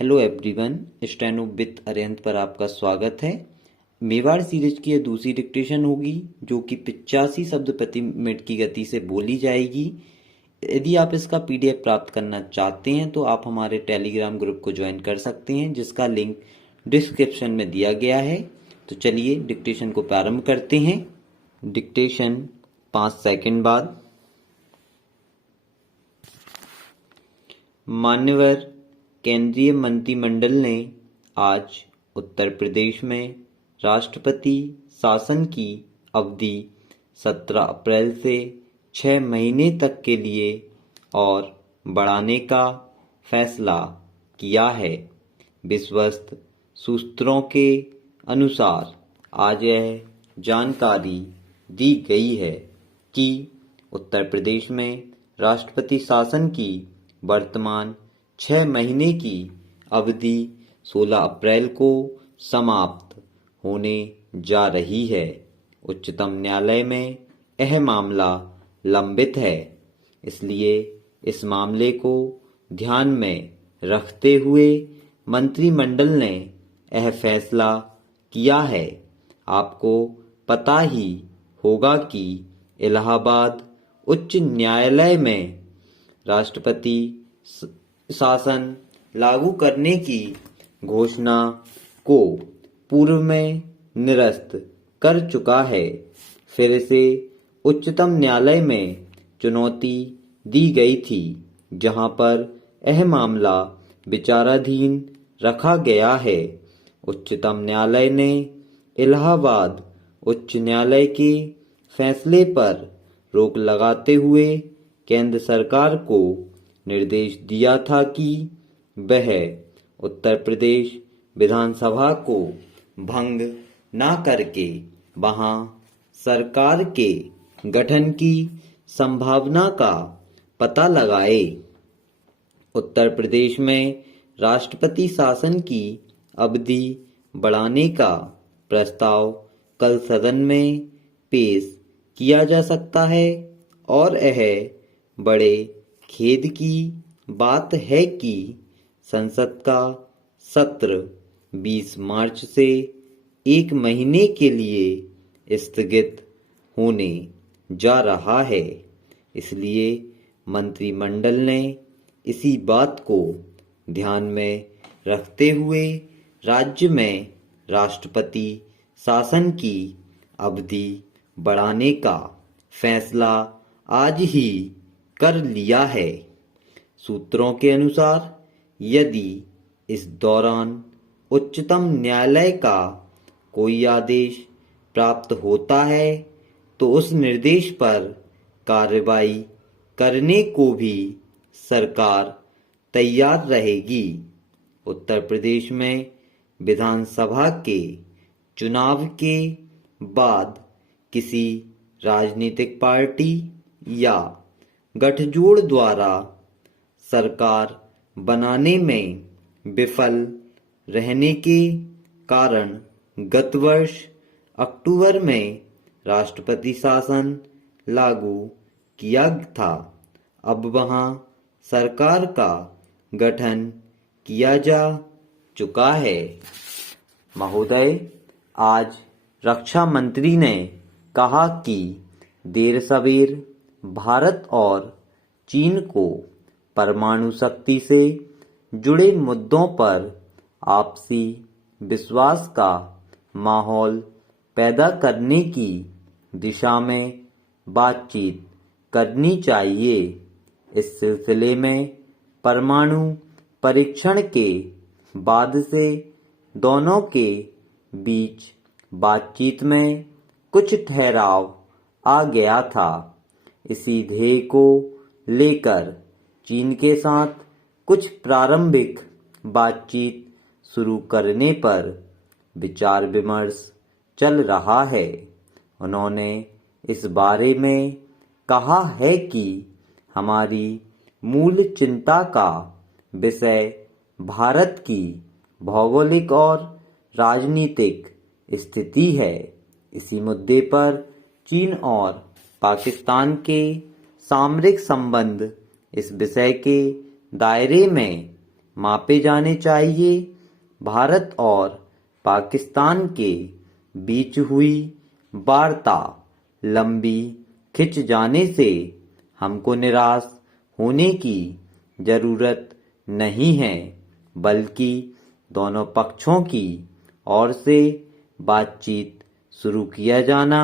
Hello everyone, steno with Arihant पर आपका स्वागत है। मेवाड़ सीरीज की यह दूसरी डिक्टेशन होगी जो कि 85 शब्द प्रति मिनट की गति से बोली जाएगी। यदि आप इसका पीडीएफ प्राप्त करना चाहते हैं तो आप हमारे टेलीग्राम ग्रुप को ज्वाइन कर सकते हैं, जिसका लिंक डिस्क्रिप्शन में दिया गया है। तो चलिए डिक्टेशन को प्रारंभ करते हैं। डिक्टेशन 5 सेकंड बाद। मान्यवर केंद्रीय मंत्रिमंडल ने आज उत्तर प्रदेश में राष्ट्रपति शासन की अवधि 17 अप्रैल से 6 महीने तक के लिए और बढ़ाने का फैसला किया है। विश्वस्त सूत्रों के अनुसार आज यह जानकारी दी गई है कि उत्तर प्रदेश में राष्ट्रपति शासन की वर्तमान 6 महीने की अवधि 16 अप्रैल को समाप्त होने जा रही है। उच्चतम न्यायालय में यह मामला लंबित है, इसलिए इस मामले को ध्यान में रखते हुए मंत्रिमंडल ने यह फैसला किया है। आपको पता ही होगा कि इलाहाबाद उच्च न्यायालय में राष्ट्रपति शासन लागू करने की घोषणा को पूर्व में निरस्त कर चुका है। फिर इसे उच्चतम न्यायालय में चुनौती दी गई थी, जहां पर यह मामला विचाराधीन रखा गया है। उच्चतम न्यायालय ने इलाहाबाद उच्च न्यायालय के फैसले पर रोक लगाते हुए केंद्र सरकार को निर्देश दिया था कि वह उत्तर प्रदेश विधानसभा को भंग न करके वहां सरकार के गठन की संभावना का पता लगाए। उत्तर प्रदेश में राष्ट्रपति शासन की अवधि बढ़ाने का प्रस्ताव कल सदन में पेश किया जा सकता है और यह बड़े खेद की बात है कि संसद का सत्र 20 मार्च से 1 महीने के लिए स्थगित होने जा रहा है। इसलिए मंत्रिमंडल ने इसी बात को ध्यान में रखते हुए राज्य में राष्ट्रपति शासन की अवधि बढ़ाने का फैसला आज ही कर लिया है। सूत्रों के अनुसार यदि इस दौरान उच्चतम न्यायालय का कोई आदेश प्राप्त होता है तो उस निर्देश पर कार्रवाई करने को भी सरकार तैयार रहेगी। उत्तर प्रदेश में विधानसभा के चुनाव के बाद किसी राजनीतिक पार्टी या गठजोड़ द्वारा सरकार बनाने में विफल रहने के कारण गत वर्ष अक्टूबर में राष्ट्रपति शासन लागू किया था। अब वहां सरकार का गठन किया जा चुका है। महोदय, आज रक्षा मंत्री ने कहा कि देर सवेर भारत और चीन को परमाणु शक्ति से जुड़े मुद्दों पर आपसी विश्वास का माहौल पैदा करने की दिशा में बातचीत करनी चाहिए। इस सिलसिले में परमाणु परीक्षण के बाद से दोनों के बीच बातचीत में कुछ ठहराव आ गया था। इसी ध्येय को लेकर चीन के साथ कुछ प्रारंभिक बातचीत शुरू करने पर विचार विमर्श चल रहा है। उन्होंने इस बारे में कहा है कि हमारी मूल चिंता का विषय भारत की भौगोलिक और राजनीतिक स्थिति है। इसी मुद्दे पर चीन और पाकिस्तान के सामरिक संबंध इस विषय के दायरे में मापे जाने चाहिए। भारत और पाकिस्तान के बीच हुई वार्ता लंबी खिंच जाने से हमको निराश होने की जरूरत नहीं है, बल्कि दोनों पक्षों की ओर से बातचीत शुरू किया जाना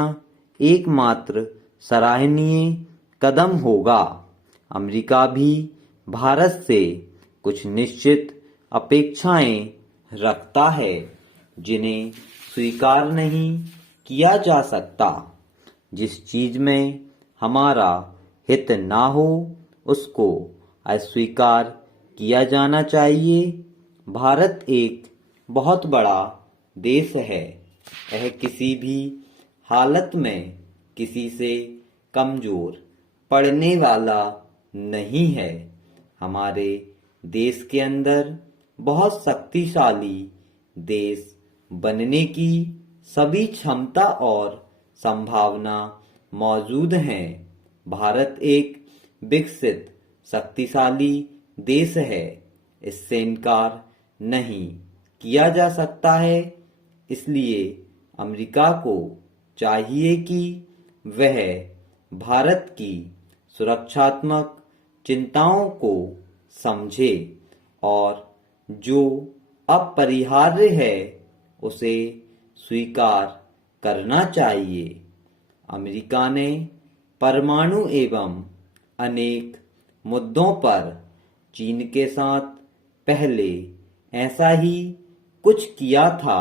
एकमात्र सराहनीय कदम होगा। अमेरिका भी भारत से कुछ निश्चित अपेक्षाएं रखता है जिन्हें स्वीकार नहीं किया जा सकता। जिस चीज में हमारा हित ना हो उसको अस्वीकार किया जाना चाहिए। भारत एक बहुत बड़ा देश है। यह किसी भी हालत में किसी से कमजोर पड़ने वाला नहीं है। हमारे देश के अंदर बहुत शक्तिशाली देश बनने की सभी क्षमता और संभावना मौजूद हैं। भारत एक विकसित शक्तिशाली देश है, इससे इनकार नहीं किया जा सकता है। इसलिए अमेरिका को चाहिए कि वह भारत की सुरक्षात्मक चिंताओं को समझे और जो अपरिहार्य है उसे स्वीकार करना चाहिए। अमेरिका ने परमाणु एवं अनेक मुद्दों पर चीन के साथ पहले ऐसा ही कुछ किया था।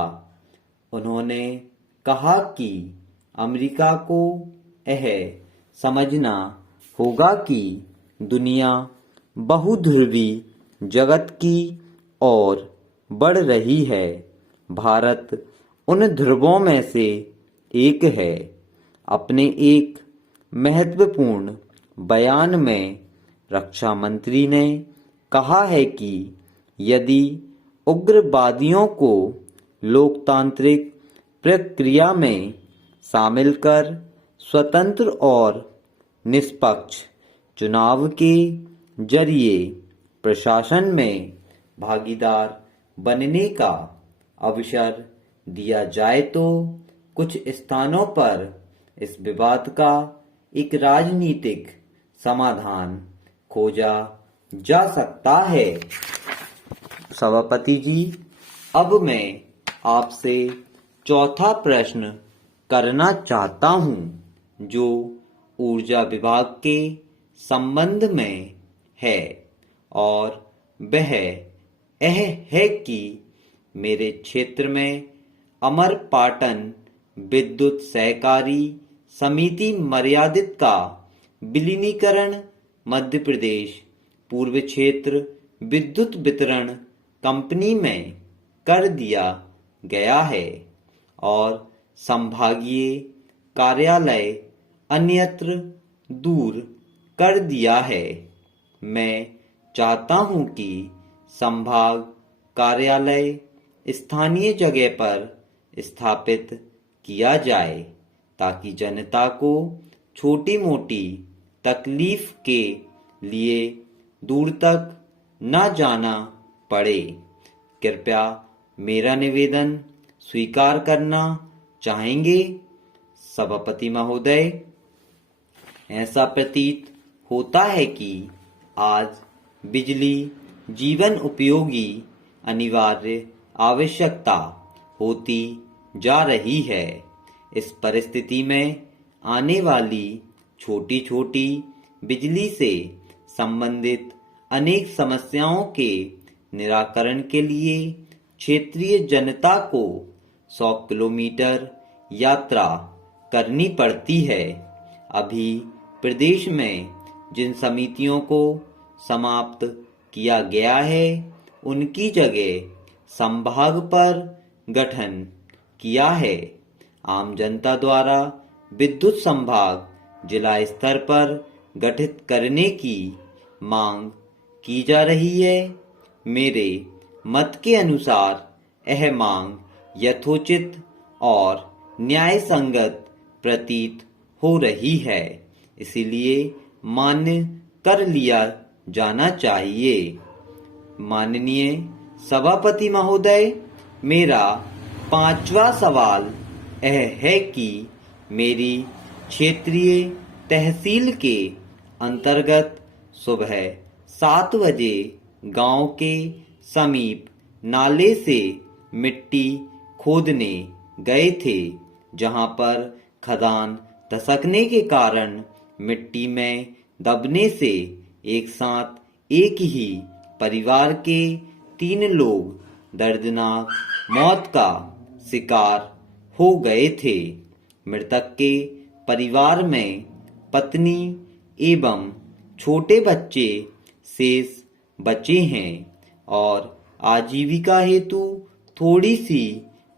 उन्होंने कहा कि अमेरिका को यह समझना होगा कि दुनिया बहुध्रुवी जगत की ओर बढ़ रही है। भारत उन ध्रुवों में से एक है। अपने एक महत्वपूर्ण बयान में रक्षा मंत्री ने कहा है कि यदि उग्रवादियों को लोकतांत्रिक प्रक्रिया में शामिल कर स्वतंत्र और निष्पक्ष चुनाव के जरिए प्रशासन में भागीदार बनने का अवसर दिया जाए तो कुछ स्थानों पर इस विवाद का एक राजनीतिक समाधान खोजा जा सकता है। सभापति जी, अब मैं आपसे चौथा प्रश्न करना चाहता हूं जो ऊर्जा विभाग के संबंध में है और वह यह है कि मेरे क्षेत्र में अमरपाटन विद्युत सहकारी समिति मर्यादित का विलीनीकरण मध्य प्रदेश पूर्व क्षेत्र विद्युत वितरण कंपनी में कर दिया गया है और संभागीय कार्यालय अन्यत्र दूर कर दिया है। मैं चाहता हूं कि संभाग कार्यालय स्थानीय जगह पर स्थापित किया जाए ताकि जनता को छोटी मोटी तकलीफ के लिए दूर तक न जाना पड़े। कृपया मेरा निवेदन स्वीकार करना चाहेंगे। सभापति महोदय, ऐसा प्रतीत होता है कि आज बिजली जीवन उपयोगी अनिवार्य आवश्यकता होती जा रही है। इस परिस्थिति में आने वाली छोटी छोटी बिजली से संबंधित अनेक समस्याओं के निराकरण के लिए क्षेत्रीय जनता को 100 किलोमीटर यात्रा करनी पड़ती है। अभी प्रदेश में जिन समितियों को समाप्त किया गया है उनकी जगह संभाग पर गठन किया है। आम जनता द्वारा विद्युत संभाग जिला स्तर पर गठित करने की मांग की जा रही है। मेरे मत के अनुसार यह मांग यथोचित और न्याय संगत प्रतीत हो रही है, इसीलिए मान्य कर लिया जाना चाहिए। माननीय सभापति महोदय, मेरा 5वां सवाल यह है कि मेरी क्षेत्रीय तहसील के अंतर्गत सुबह 7 बजे गांव के समीप नाले से मिट्टी खोदने गए थे, जहां पर खदान धसकने के कारण मिट्टी में दबने से एक साथ एक ही परिवार के 3 लोग दर्दनाक मौत का शिकार हो गए थे। मृतक के परिवार में पत्नी एवं छोटे बच्चे शेष बचे हैं और आजीविका हेतु थोड़ी सी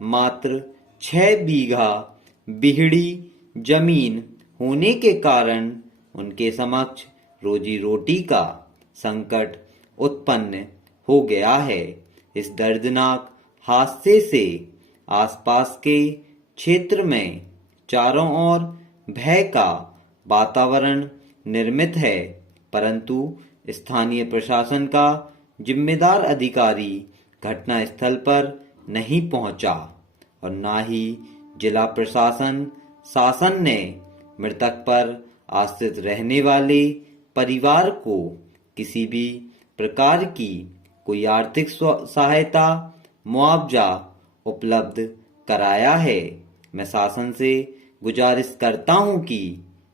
मात्र 6 बीघा बिहड़ी जमीन होने के कारण उनके समक्ष रोजी रोटी का संकट उत्पन्न हो गया है। इस दर्दनाक हादसे से आसपास के क्षेत्र में चारों ओर भय का वातावरण निर्मित है, परंतु स्थानीय प्रशासन का जिम्मेदार अधिकारी घटनास्थल पर नहीं पहुंचा और न ही जिला प्रशासन शासन ने मृतक पर आश्रित रहने वाले परिवार को किसी भी प्रकार की कोई आर्थिक सहायता मुआवजा उपलब्ध कराया है। मैं शासन से गुजारिश करता हूं कि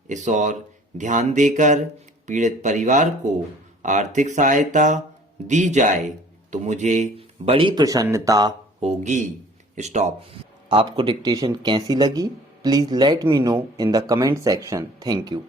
इस ओर ध्यान देकर पीड़ित परिवार को आर्थिक सहायता दी जाए तो मुझे बड़ी प्रसन्नता होगी। स्टॉप। आपको डिक्टेशन कैसी लगी? Please let me know in the comment section. Thank you.